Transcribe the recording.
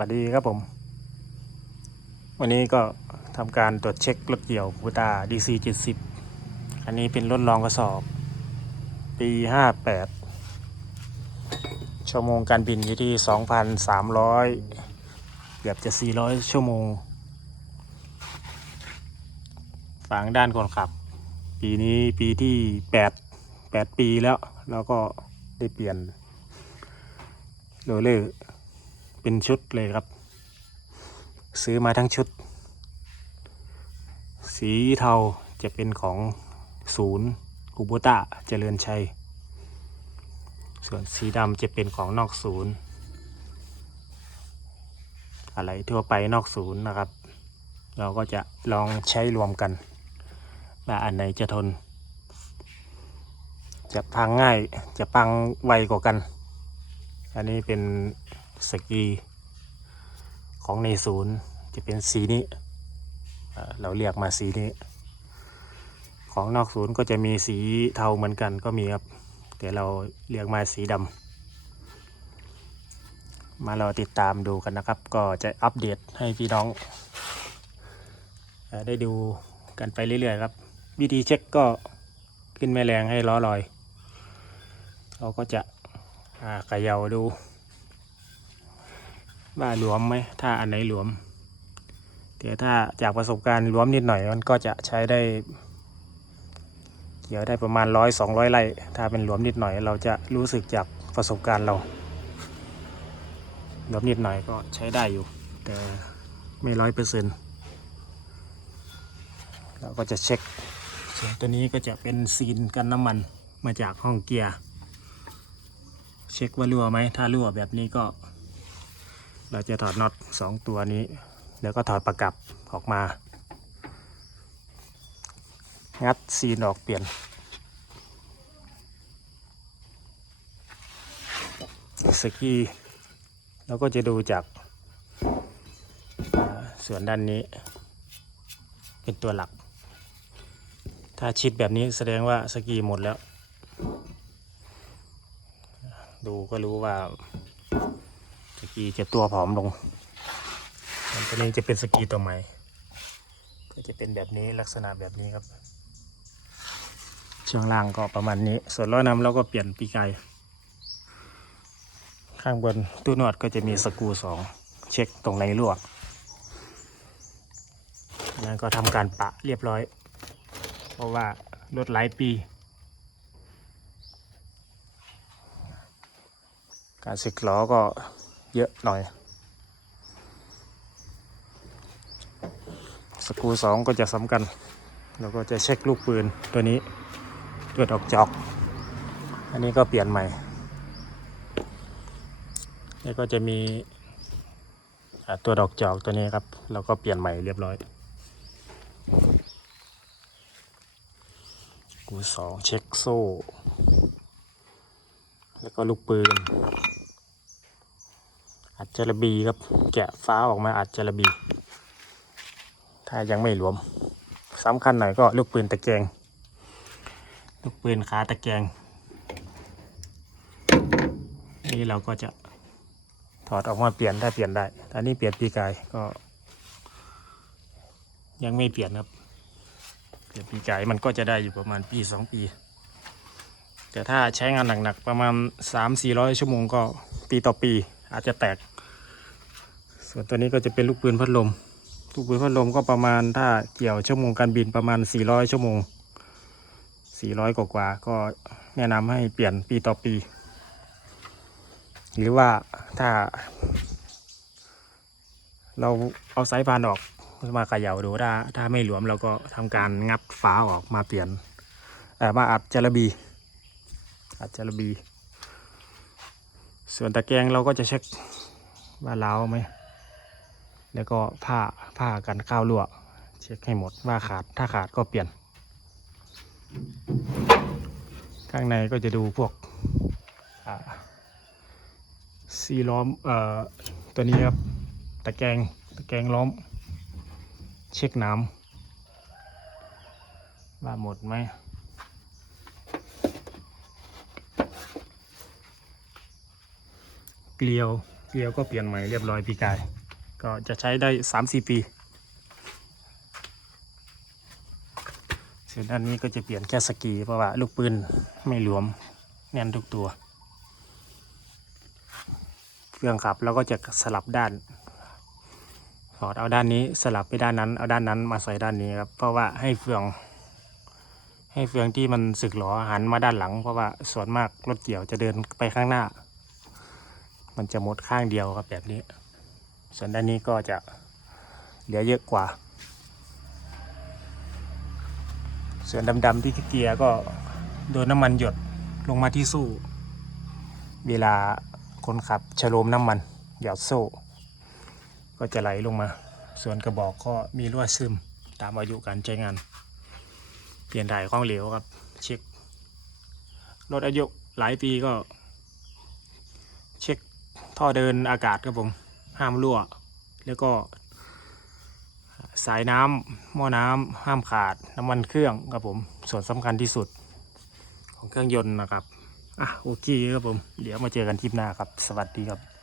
วัสดีครับผม วันนี้ก็ทำการตรวจเช็ครถเกี่ยวคูต้า DC 70 อันนี้เป็นรถรองกระสอบ ปี 58 ชั่วโมงการบินอยู่ที่ 2,300 เกือบจะ 400 ชั่วโมง ฝั่งด้านคนขับ ปีนี้ปีที่ 8 8 ปีแล้ว แล้วก็ได้เปลี่ยนโรเลอร์ เป็นชุดเลยครับ ซื้อมาทั้งชุด สีเทาจะเป็นของศูนย์กูโบต้าเจริญชัย ส่วนสีดำจะเป็นของนอกศูนย์ อะไรทั่วไปนอกศูนย์นะครับ เราก็จะลองใช้รวมกันว่าอันไหนจะทน จะพังง่ายจะพังไวกว่ากัน อันนี้เป็น สกีของในศูนย์จะเป็นสีนี้ เราเรียกมาสีนี้ ของนอกศูนย์ก็จะมีสีเทาเหมือนกันก็มีครับ แต่เราเรียกมาสีดำมาเราติดตามดูกันนะครับ ก็จะอัปเดตให้พี่น้อง ได้ดูกันไปเรื่อยๆครับ วิธีเช็คก็ขึ้นแม่แรงให้ล้อลอย เราก็จะขย่าดู ว่าหลวมไหมถ้าอันไหนหลวมแต่ถ้าจากประสบการณ์หลวมนิดหน่อยมันก็จะใช้ได้เกี่ยวได้ประมาณร้อยสองร้อยไร่ถ้าเป็นหลวมนิดหน่อย เราจะรู้สึกจากประสบการณ์เราหลวมนิดหน่อยก็ใช้ได้อยู่ แต่ไม่ร้อยเปอร์เซ็นต์เราก็จะเช็คส่วนตัวนี้ก็จะเป็นซีนกันน้ำมันมาจากห้องเกียร์ เช็คว่ารั่วไหมถ้ารั่วแบบนี้ก็ เราจะถอดน็อตสองตัวนี้ แล้วก็ถอดประกับออกมา งัดซีนออกเปลี่ยน สกีเราก็จะดูจากส่วนด้านนี้ เป็นตัวหลัก ถ้าชิดแบบนี้แสดงว่าสกีหมดแล้ว ดูก็รู้ว่า กีจะตัวผอมลงส่วนตัวนี้จะเป็นสกีตัวใหม่ ก็จะเป็นแบบนี้ลักษณะแบบนี้ครับช่วงล่างก็ประมาณนี้ ส่วนล้อนำเราก็เปลี่ยนปีกไกข้างบนตู้นวดก็จะมีสกูสองเช็คตรงไหนรั่วนั่นก็ทำการปะเรียบร้อย เพราะว่ารถหลายปี การสึกล้อก็ เยอะหน่อย สกูสองก็จะสำคัญ แล้วก็จะเช็คลูกปืนตัวนี้ตัวดอกจอก อันนี้ก็เปลี่ยนใหม่แล้วก็จะมีตัวดอกจอกตัวนี้ครับเราก็เปลี่ยนใหม่เรียบร้อย กูสองเช็คโซ่ แล้วก็ลูกปืน อัดจระบีครับ แกะฟ้าออกมาอัดจระบี ถ้ายังไม่รวมสำคัญหน่อยก็ลูกปืนตะแกรงลูกปืนขาตะแกรงนี่เราก็จะถอดออกมาเปลี่ยนถ้เปลี่ยนได้ตอนนี้เปลี่ยนปีกายก็ ยังไม่เปลี่ยนครับ เปลี่ยนปีกายมันก็จะได้อยู่ประมาณปีสองปี แต่ถ้าใช้งานหนักๆประมาณสามสี่ร้อยชั่วโมงก็ปีต่อปี อาจจะแตก ส่วนตัวนี้ก็จะเป็นลูกปืนพัดลม ลูกปืนพัดลมก็ประมาณถ้าเกี่ยวชั่วโมงการบินประมาณ 400 ชั่วโมง 400 กว่ากว่าก็แนะนำให้เปลี่ยนปีต่อปี หรือว่าถ้า เราเอาสายพานออกมาเขย่าดูถ้าถ้าไม่หลวมเราก็ทำการงัดฝาออกมาเปลี่ยนอ่อมาอัดจระบีอัดจระบี ส่วนตะแกรงเราก็จะเช็คว่าเล้าวไหม แล้วก็ผ้าผ้ากันข้าวลวเช็คให้หมดว่าขาดถ้าขาดก็เปลี่ยน ข้างในก็จะดูพวกซีล้อมเอ่อตัวนี้ครับตะแกรงตะแกรงล้อม เช็คน้ำว่าหมดไหม เกลียวกียร์ก็เปลี่ยนใหม่เรียบร้อยปีกาย ก็จะใช้ได้สามสี่ปีส่วนอันนี้ก็จะเปลี่ยนแค่สกีเพราะว่าลูกปืนไม่หลวมแน่นทุกตัวเครื่องขับแล้วก็จะสลับด้านถอดเอาด้านนี้สลับไปด้านนั้น เอาด้านนั้นมาใส่ด้านนี้ครับเพราะว่าให้เฟือง ให้เฟืองที่มันสึกหรอหันมาด้านหลัง เพราะว่าส่วนมากรถเกี่ยวจะเดินไปข้างหน้า มันจะหมดข้างเดียวครับแบบนี้ ส่วนด้านนี้ก็จะเหลือเยอะกว่า ส่วนดำๆที่เกียร์ก็โดนน้ำมันหยดลงมาที่สู้ เวลาคนขับชะโลมน้ำมันหยอดโซ่ ก็จะไหลลงมา ส่วนกระบอกก็มีรั่วซึมตามอายุการใช้งาน เปลี่ยนถ่ายของเหลวครับ เช็ครถอายุหลายปีก็ ท่อเดินอากาศครับผม ห้ามรั่ว แล้วก็ สายน้ำหม้อน้ำห้ามขาดน้ำมันเครื่องครับผม ส่วนสำคัญที่สุด ของเครื่องยนต์นะครับ อะโอเคครับผม เดี๋ยวมาเจอกันคลิปหน้าครับ สวัสดีครับ